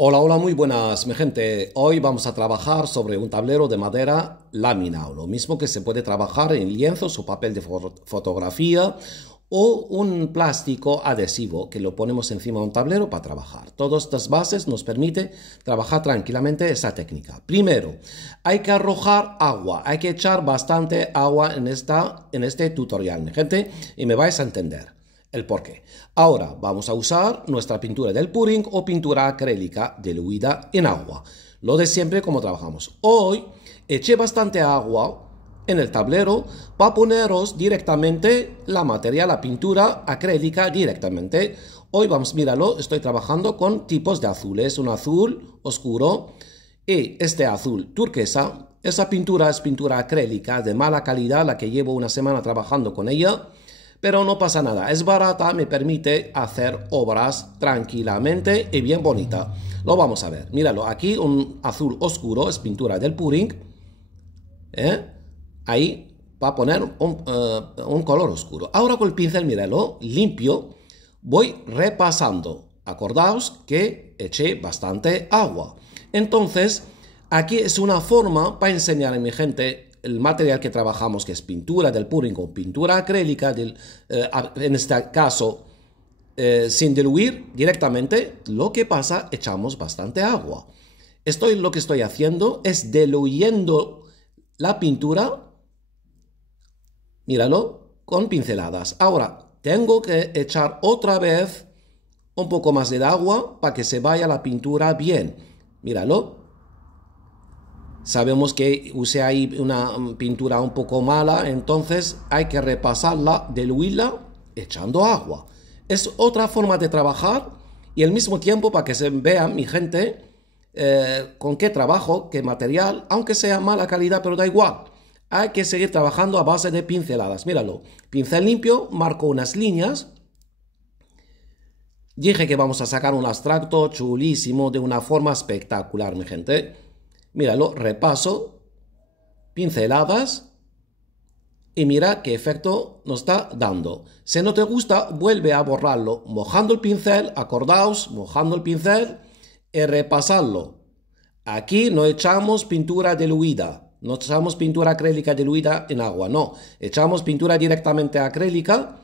Hola, hola, muy buenas, mi gente. Hoy vamos a trabajar sobre un tablero de madera lámina, o lo mismo que se puede trabajar en lienzos o papel de fotografía o un plástico adhesivo que lo ponemos encima de un tablero para trabajar. Todas estas bases nos permiten trabajar tranquilamente esa técnica. Primero, hay que arrojar agua, hay que echar bastante agua en este tutorial, mi gente, y me vais a entender el porqué. Ahora vamos a usar nuestra pintura del pudding o pintura acrílica diluida en agua. Lo de siempre como trabajamos. Hoy eché bastante agua en el tablero para poneros directamente la pintura acrílica directamente. Hoy vamos, míralo, estoy trabajando con tipos de azules. Un azul oscuro y este azul turquesa. Esa pintura es pintura acrílica de mala calidad, la que llevo una semana trabajando con ella. Pero no pasa nada, es barata, me permite hacer obras tranquilamente y bien bonita. Lo vamos a ver, míralo, aquí un azul oscuro, es pintura del pudding. Ahí va a poner un color oscuro. Ahora con el pincel, míralo, limpio, voy repasando. Acordaos que eché bastante agua. Entonces, aquí es una forma para enseñar a mi gente el material que trabajamos, que es pintura del pudding o pintura acrílica, en este caso, sin diluir directamente. Lo que pasa, echamos bastante agua. Lo que estoy haciendo es diluyendo la pintura, míralo, con pinceladas. Ahora, tengo que echar otra vez un poco más de agua para que se vaya la pintura bien. Míralo. Sabemos que usé ahí una pintura un poco mala, entonces hay que repasarla, diluirla, echando agua. Es otra forma de trabajar y al mismo tiempo para que se vea, mi gente, con qué trabajo, qué material, aunque sea mala calidad, pero da igual. Hay que seguir trabajando a base de pinceladas. Míralo, pincel limpio, marco unas líneas. Dije que vamos a sacar un abstracto chulísimo de una forma espectacular, mi gente. Míralo, repaso, pinceladas y mira qué efecto nos está dando. Si no te gusta, vuelve a borrarlo, mojando el pincel, acordaos, mojando el pincel y repasarlo. Aquí no echamos pintura diluida, no echamos pintura acrílica diluida en agua, no. Echamos pintura directamente acrílica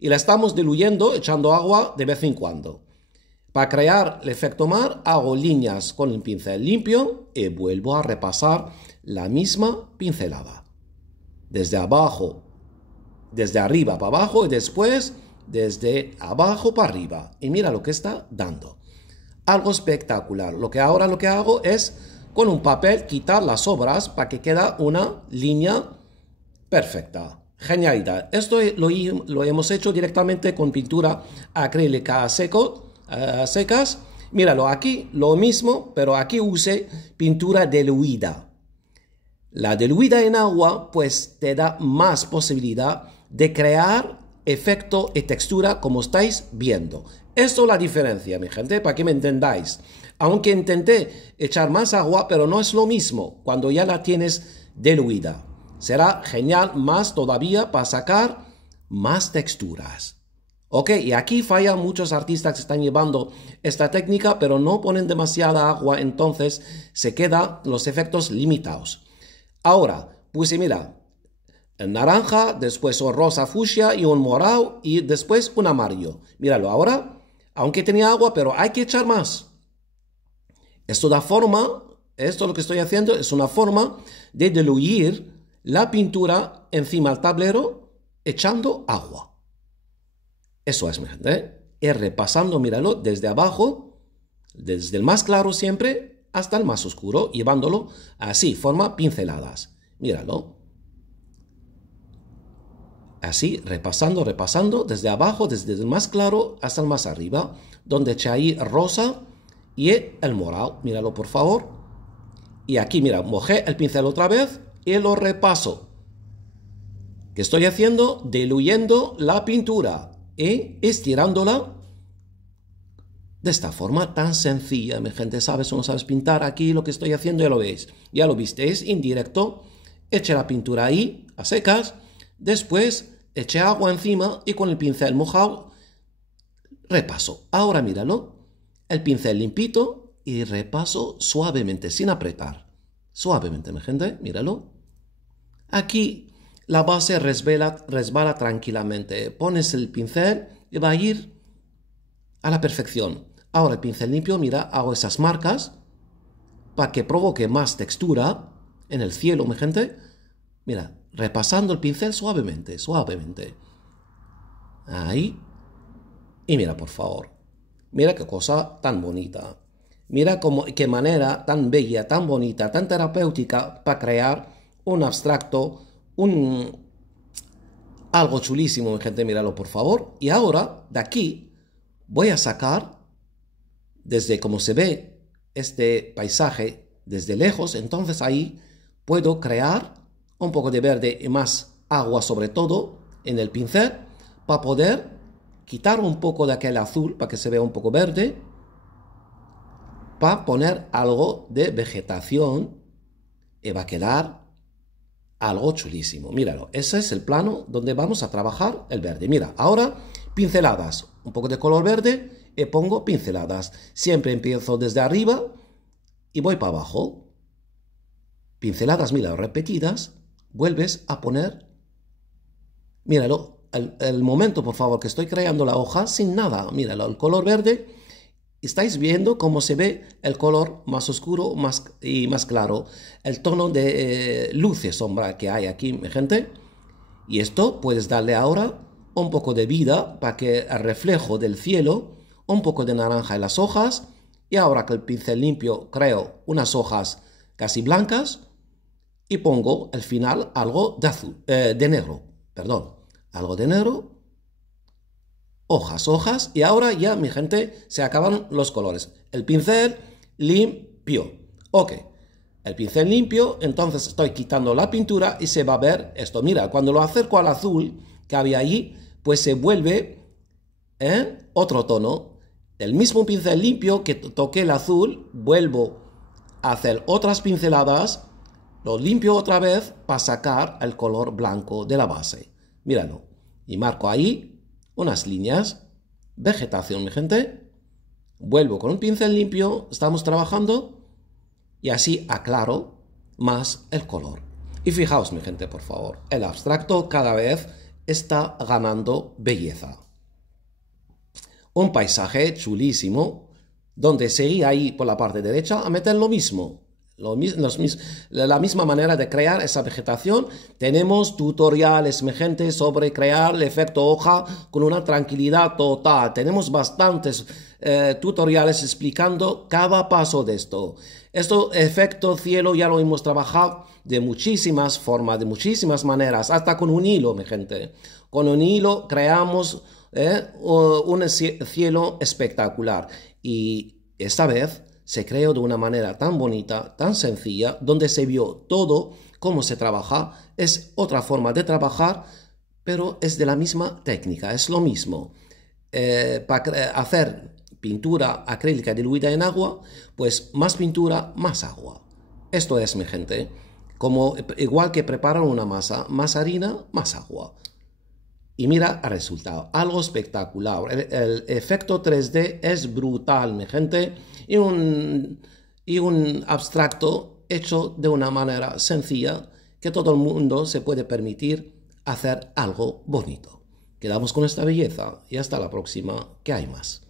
y la estamos diluyendo echando agua de vez en cuando. Para crear el efecto mar, hago líneas con el pincel limpio y vuelvo a repasar la misma pincelada. Desde abajo, desde arriba para abajo y después desde abajo para arriba. Y mira lo que está dando. Algo espectacular. Lo que hago es con un papel quitar las sobras para que quede una línea perfecta. Genialidad. Esto lo hemos hecho directamente con pintura acrílica secas. Míralo, aquí lo mismo, pero aquí usé pintura diluida. La diluida en agua pues te da más posibilidad de crear efecto y textura como estáis viendo. Esto es la diferencia, mi gente, para que me entendáis. Aunque intenté echar más agua, pero no es lo mismo cuando ya la tienes diluida. Será genial más todavía para sacar más texturas. Ok, y aquí fallan muchos artistas que están llevando esta técnica, pero no ponen demasiada agua, entonces se quedan los efectos limitados. Ahora, puse, mira, el naranja, después un rosa fucsia y un morado y después un amarillo. Míralo ahora, aunque tenía agua, pero hay que echar más. Esto lo que estoy haciendo es una forma de diluir la pintura encima del tablero echando agua. Eso es, mi gente. Y repasando, míralo, desde abajo, desde el más claro siempre, hasta el más oscuro, llevándolo así, forma pinceladas. Míralo. Así, repasando, desde abajo, desde el más claro hasta el más arriba, donde eché ahí rosa y el morado. Míralo, por favor. Y aquí, mira, mojé el pincel otra vez y lo repaso. ¿Qué estoy haciendo? Diluyendo la pintura y estirándola De esta forma tan sencilla, mi gente, ¿sabes o no sabes pintar? Aquí lo que estoy haciendo ya lo veis, ya lo visteis, indirecto. Eché la pintura ahí, a secas, después eché agua encima y con el pincel mojado repaso. Ahora míralo, el pincel limpito y repaso suavemente, sin apretar. Suavemente, mi gente, míralo. Aquí la base resbala tranquilamente. Pones el pincel y va a ir a la perfección. Ahora el pincel limpio, mira, hago esas marcas para que provoque más textura en el cielo, mi gente. Mira, repasando el pincel suavemente, suavemente. Ahí. Y mira, por favor. Mira qué cosa tan bonita. Mira qué manera tan bella, tan bonita, tan terapéutica para crear un abstracto, algo chulísimo, mi gente. Míralo, por favor. Y ahora, de aquí, voy a sacar, desde como se ve este paisaje desde lejos, entonces ahí puedo crear un poco de verde y más agua sobre todo en el pincel para poder quitar un poco de aquel azul para que se vea un poco verde, para poner algo de vegetación y va a quedar algo chulísimo. Míralo, ese es el plano donde vamos a trabajar el verde. Mira, ahora pinceladas, un poco de color verde y pongo pinceladas. Siempre empiezo desde arriba y voy para abajo. Pinceladas, mira, repetidas, vuelves a poner, míralo, el momento, por favor, que estoy creando la hoja sin nada, míralo, el color verde, estáis viendo cómo se ve el color más oscuro y más claro, el tono de luz y sombra que hay aquí, mi gente, y esto puedes darle ahora un poco de vida para que el reflejo del cielo, un poco de naranja en las hojas, y ahora que el pincel limpio creo unas hojas casi blancas, y pongo al final algo de negro, perdón, algo de negro, hojas, y ahora ya, mi gente, se acaban los colores. El pincel limpio, ok, el pincel limpio, entonces estoy quitando la pintura y se va a ver esto. Mira, cuando lo acerco al azul que había allí, pues se vuelve otro tono. El mismo pincel limpio que toqué el azul, vuelvo a hacer otras pinceladas. Lo limpio otra vez para sacar el color blanco de la base. Míralo. Y marco ahí unas líneas. Vegetación, mi gente. Vuelvo con un pincel limpio. Estamos trabajando. Y así aclaro más el color. Y fijaos, mi gente, por favor. El abstracto cada vez está ganando belleza. Un paisaje chulísimo. Donde seguí ahí por la parte derecha a meter lo mismo. La misma manera de crear esa vegetación. Tenemos tutoriales, mi gente, sobre crear el efecto hoja con una tranquilidad total. Tenemos bastantes tutoriales explicando cada paso de esto. Efecto cielo ya lo hemos trabajado de muchísimas formas, de muchísimas maneras, hasta con un hilo, mi gente. Con un hilo creamos un cielo espectacular. Y esta vez se creó de una manera tan bonita, tan sencilla, donde se vio todo cómo se trabaja. Es otra forma de trabajar, pero es de la misma técnica, es lo mismo. Para hacer pintura acrílica diluida en agua, pues más pintura, más agua. Esto es, mi gente, igual que preparan una masa, más harina, más agua. Y mira el resultado, algo espectacular. El efecto 3D es brutal, mi gente, y un abstracto hecho de una manera sencilla que todo el mundo se puede permitir hacer algo bonito. Quedamos con esta belleza y hasta la próxima, que hay más.